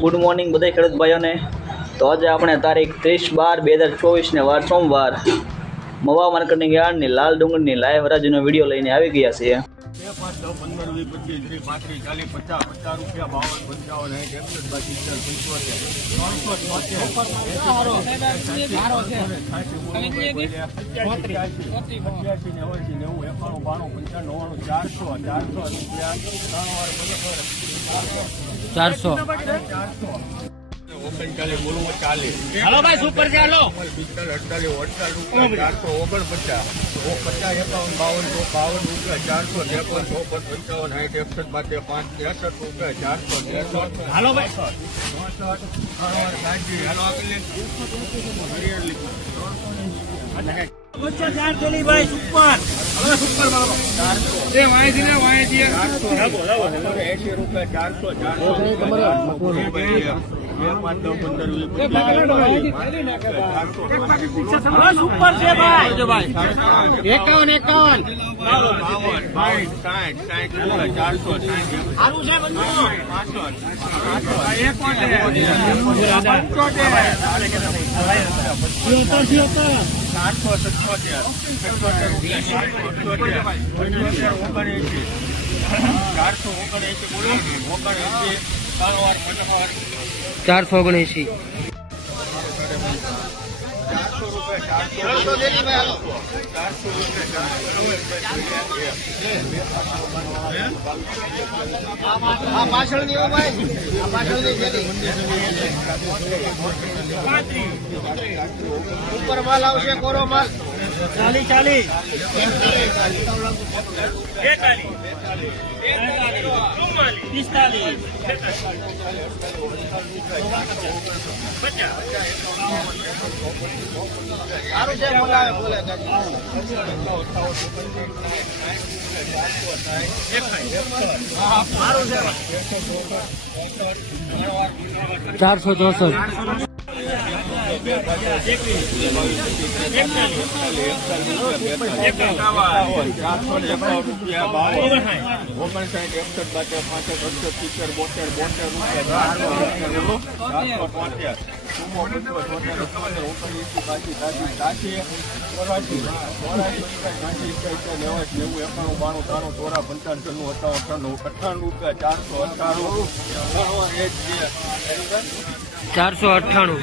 Good morning બધા ખેડૂત ભાઈઓને. તો આજે આપણે તારીખ ત્રીસ બાર બે હજાર ચોવીસને વાર સોમવાર. મવા માર્કેટિંગ યાર્ડની, લાલ ડુંગરની લાઈવ હરાજીનો વીડિયો લઈને આવી ગયા છીએ. બે પાંચ દસ પંદર વીસ પચીસ ત્રીસ પાંત્રીસ ચાલીસ પચાસ પચાસ રૂપિયા બાવન પંચાવન સાઠ એકસઠ પંચોતેર ત્રણસો અઠ્યાસી નેવાસી નેવું એકાણું બાણું પંચાણું નવ્વાણું ચારસો ચારસો ચારસો હાલો. ભાઈ સુપર ચાલો અડતાલીસ અડતાલીસ ચારસો ઓગણપચાસ. પચાસ એકાવન બાવન સો બાવન રૂપિયા ચારસો ત્રેપન ચોપન પંચાવન સાઠ એકસઠ માટે પાંચ ત્રેસઠ રૂપિયા ચારસો ત્રેસઠ હાલો ભાઈ. સુપર. રૂપિયા ચારસો ચારસો. બે પાંચ દસ પંદર વીસ હાલો છે. ભાઈ એકાવન એકાવન બાવન સાઠ સાઠ સાઠ ચારસો સાતસો સત્યોતેર ઓગણએંસી ચારસો ઓગણએંસી બોલો ઓગણએંસી ત્રણ વાર પચાસ ચારસો ઓગણએંસી ઉપર માલ આવશે કોરો માલ. ચાલી ચાલી. પિસ્તાલીસ સારું છે બોલાવે બોલે ચારસો ચોસઠ. ઓગણસાઠ એકસઠ બાટે પાસઠ અડસઠ સિત્તેર બોતેર બોતેર રૂપિયા ચારસો ચારસો અઠાણું રૂપિયા ચારસો ત્રણ એક ચારસો અઠ્ઠાણું.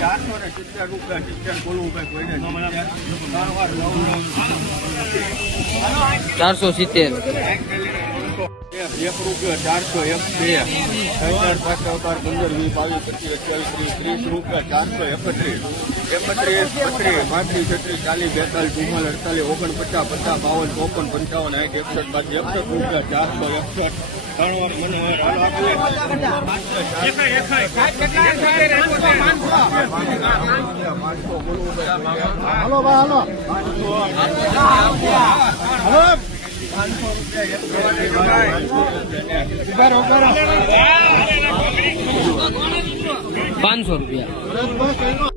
ચારસો ને ચારસો સિત્તેર. એક રૂપિયો ચારસો એક બે ત્રણ પાંચ બાર પંદર વીસ બાવીસ પચીસ અઠ્યાવીસ ત્રીસ ત્રીસ રૂપિયા ચારસો એકત્રીસ. એકત્રીસ બત્રીસ પાંત્રીસ છત્રીસ ચાલીસ બેતાલીસ ચુમ્માલીસ અડતાલીસ ઓગણપચાસ પચાસ બાવન ચોપન પંચાવન સાઠ એકસઠ બાદ એકસઠ રૂપિયા ચારસો એકસઠ. ત્રણ વાર હાલો. પાંચસો ભાઈ હાલો. પાંચસો રૂપિયા.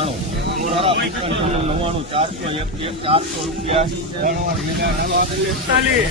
રૂપિયા નવ્વાણું ચારસો એક એક ચારસો રૂપિયા ચારસો એકતાલીસ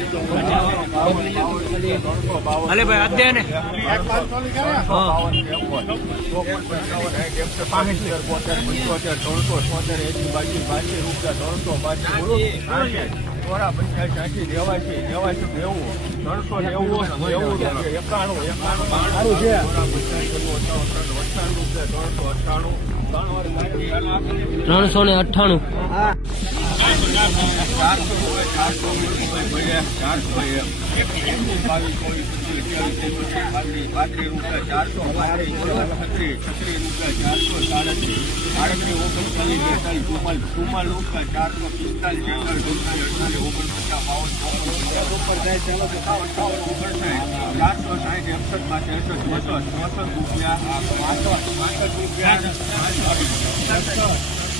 અલે ભાઈ ને. નેવાસી નેવાસી નેવું ત્રણસો ને અઠ્ઠાણું. ચારસો હોય છત્રીસ છત્રીસ ચારસો સાડત્રીસ સાડત્રીસ ઓગણચાલીસ બેતાલીસ ચુમ્માલીસ ચુમ્માલીસ ચારસો પિસ્તાલીસ છેતાલીસ સુડતાલીસ અડતાલીસ બાવન ઉપર જાય ચાલો અઠાવન અઠાવન ઓગણસાઠ ચારસો સાઠ એકસઠમાં ત્રેસઠ ચોસઠ ચોસઠ રૂપિયા પાસઠ પાસઠ રૂપિયા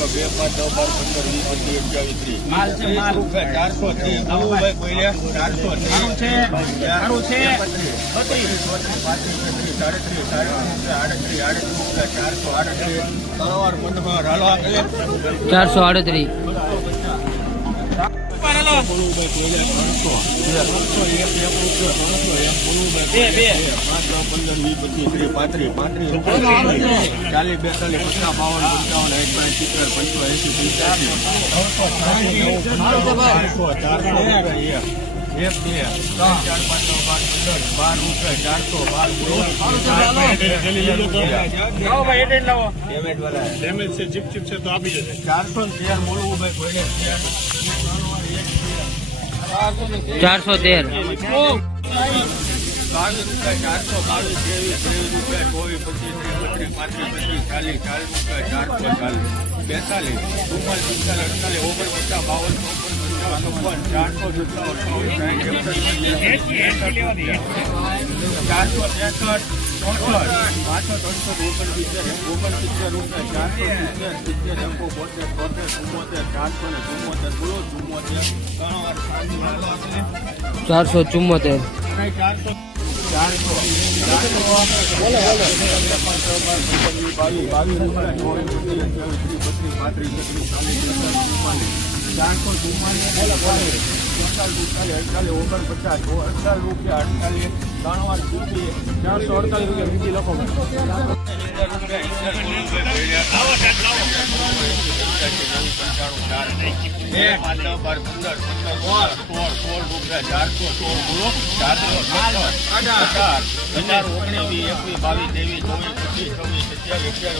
ચારસો સત્યોતેર બે પાંચ દસ બાર પંદર વીસ પચીસ અઠ્યાવીસ ત્રીસ ચારસો ત્રીસ નવું ભાઈ. કોઈ ચારસો ત્રીસ છે છે. ચારસો આડત્રીસ. ચાલીસ બેતાલીસ પચાસ બાવન પંચાવન એક પાંચ સિત્તેર પંચો ચારસો ચારસો એક બે ત્રણ ચાર પાંચ છ પાંચ પંદર બાર રૂપિયા ચારસો બાર ચારસો તેર બોલવું ભાઈ ચારસો તેર બાવીસ રૂપિયા ચારસો બાવીસ ત્રેવીસ ત્રેવીસ રૂપિયા ચોવીસ પચીસ ત્રીસ પાંત્રીસ પચીસ ચાલીસ ચાલીસ રૂપિયા ચારસો ચાલીસ બેતાલીસ ચુમ્માલીસ પિસ્તાલીસ અડતાલીસ ઓગણપચાસ બાવન ચોપન ચારસો સત્તાવન ચારસો ત્રેસઠ ચારસો સિત્તેર ચુમ્મોતેર ચારસો ને ચુમ્મોતેર બોલો ચુમ્મોતેર બાવીસ બેતાલીસ ચુમ્માલીસ અડતાલીસ ઓગણપચાસ અડતાલીસ રૂપિયા અડતાલીસ ત્રણ સુધી ચારસો અડતાલીસ રૂપિયા બીજી રૂપિયા ચારસો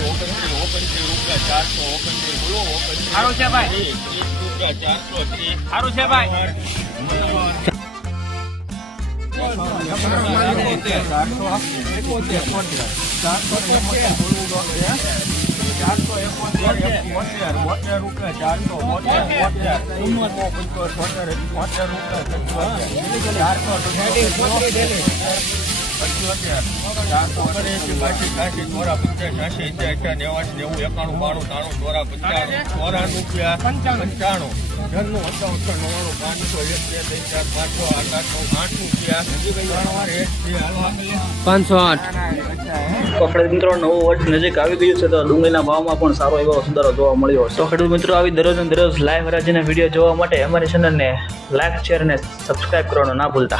ઓગણત્રીસ ઓગણત્રીસ રૂપિયા ચારસો ઓગણત્રીસ ઓગણત્રીસ સારું છે ભાઈ ચારસો એકોતેર બોતેર બોતેર રૂપિયા ચારસો બોતેર બોતેર ચુમ્મોતેર પંચોતેર બોતેર રૂપિયા ચારસો એકાણું બાણું ત્રાણું ચોરા પંચાણું ચોરા રૂપિયા પંચાણું ઘરનું પાંચસો આઠ. આઠ આઠ પાંચસો આઠ મિત્રો, નવું વર્ષ નજીક આવી ગયું છે તો ડુંગળીના ભાવમાં પણ સારો એવો સુધારો જોવા મળ્યો તો ખેડૂત મિત્રો, આવી દરરોજ દરરોજ લાઈવ હરાજીના વીડિયો જોવા માટે અમારી ચેનલને લાઈક શેર અને સબસ્ક્રાઇબ કરવાનું ના ભૂલતા.